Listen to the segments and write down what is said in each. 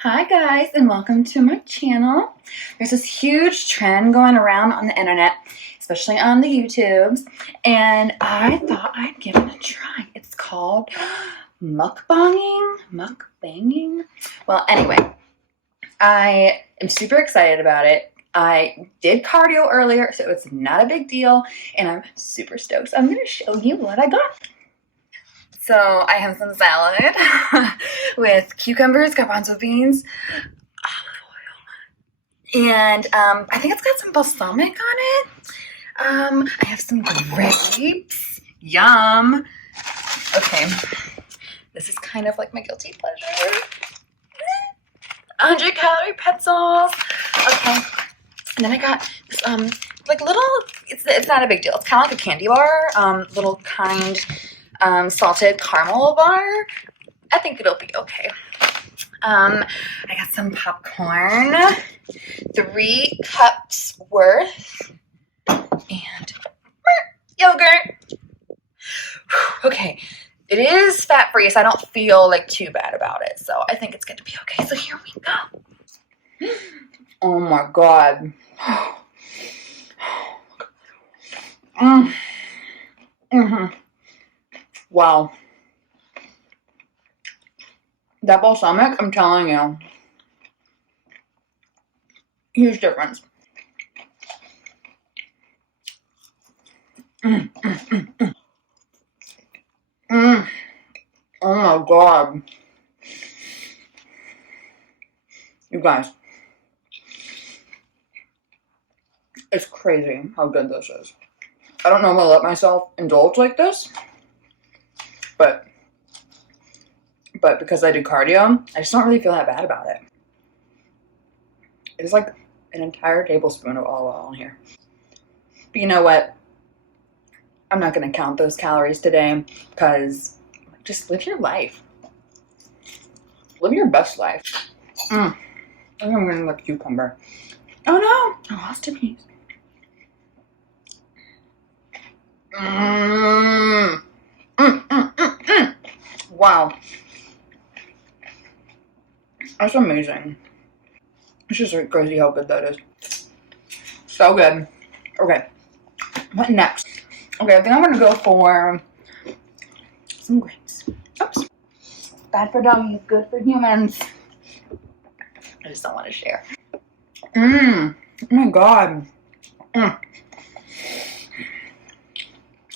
Hi guys, and welcome to my channel. There's this huge trend going around on the internet, especially on the YouTubes, and I thought I'd give it a try. It's called mukbanging. Well, anyway, I am super excited about it. I did cardio earlier, so it's not a big deal, and I'm super stoked. So I'm going to show you what I got. So I have some salad with cucumbers, garbanzo beans, olive oil, and I think it's got some balsamic on it. I have some grapes. Yum. Okay, this is kind of like my guilty pleasure. 100-calorie pretzels. Okay, and then I got this like little. It's not a big deal. It's kind of like a candy bar. Little kind. Salted caramel bar. I think it'll be okay. I got some popcorn, 3 cups worth, and yogurt. Okay, it is fat-free, so I don't feel like too bad about it. So I think it's going to be okay. So here we go. Oh my god. Wow. That balsamic, I'm telling you. Huge difference. Oh my god. You guys. It's crazy how good this is. I don't normally let myself indulge like this. But because I do cardio, I just don't really feel that bad about it. It's like an entire tablespoon of olive oil in here. But you know what? I'm not going to count those calories today because just live your life. Live your best life. I think I'm going to look cucumber. Oh no! I lost a piece. Wow. That's amazing. It's just like crazy how good that is. So good. Okay. What next? Okay, I think I'm gonna go for some grapes. Oops. Bad for doggies, good for humans. I just don't want to share. Oh my god.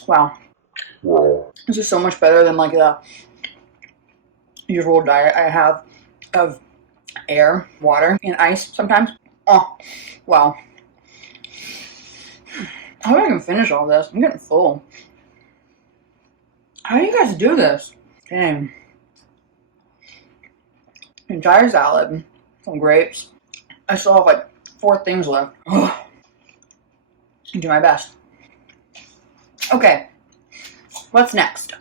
Wow. This is so much better than like the usual diet I have of air, water, and ice sometimes. Oh, wow. How do I even finish all this? I'm getting full. How do you guys do this? Dang. Entire salad, some grapes. I still have like 4 things left. I'll do my best. Okay, what's next?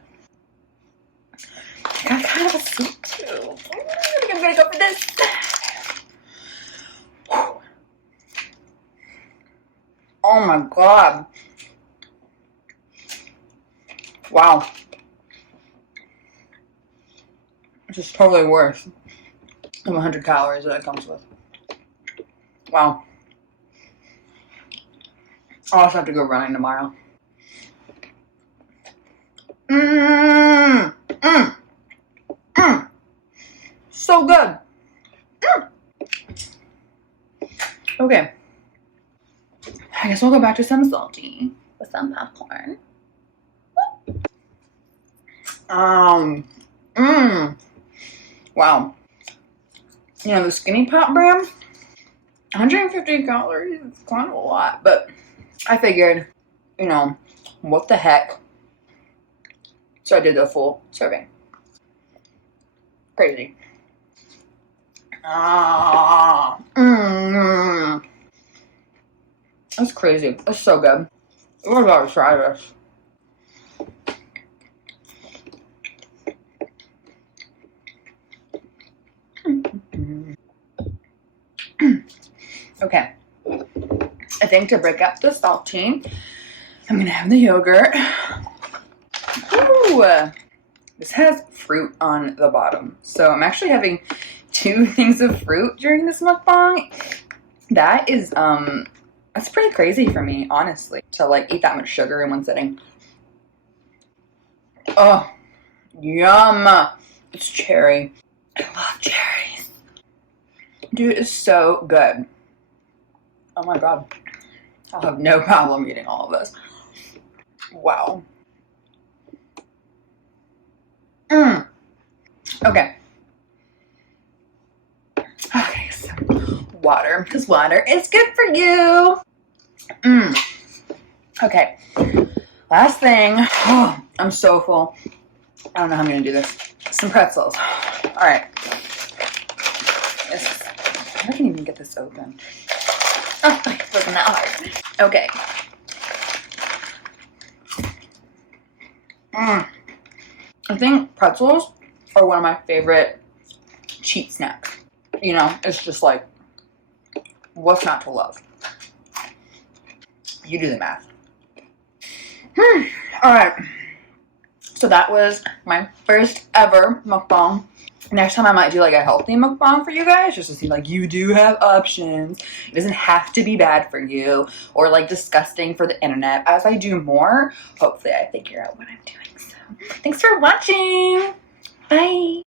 I got kind of a soup too. I think I'm gonna go for this. Oh my god. Wow. This is totally worth the 100 calories that it comes with. Wow. I'll also have to go running tomorrow. So good. Okay. I guess I'll go back to some salty with some popcorn. Wow. You know, the Skinny Pop brand, 150 calories is kind of a lot, but I figured, you know, what the heck. So I did the full serving. Crazy. That's crazy. It's so good. I gotta try this. Okay. I think to break up the salty, I'm gonna have the yogurt. Ooh. This has fruit on the bottom. So I'm actually having 2 things of fruit during this mukbang. That is, that's pretty crazy for me, honestly, to like eat that much sugar in one sitting. Oh, yum. It's cherry. I love cherries. Dude, it's so good. Oh my god. I'll have no problem eating all of this. Wow. Okay. Okay, so water, because water is good for you. Okay. Last thing. Oh, I'm so full. I don't know how I'm gonna do this. Some pretzels. All right. I can even get this open. Oh, it wasn't that hard. Okay. I think pretzels are one of my favorite cheat snacks. You know, it's just like, what's not to love? You do the math. All right. So that was my first ever mukbang. Next time I might do like a healthy mukbang for you guys, just to see like you do have options. It doesn't have to be bad for you or like disgusting for the internet. As I do more, hopefully I figure out what I'm doing. So thanks for watching. Bye.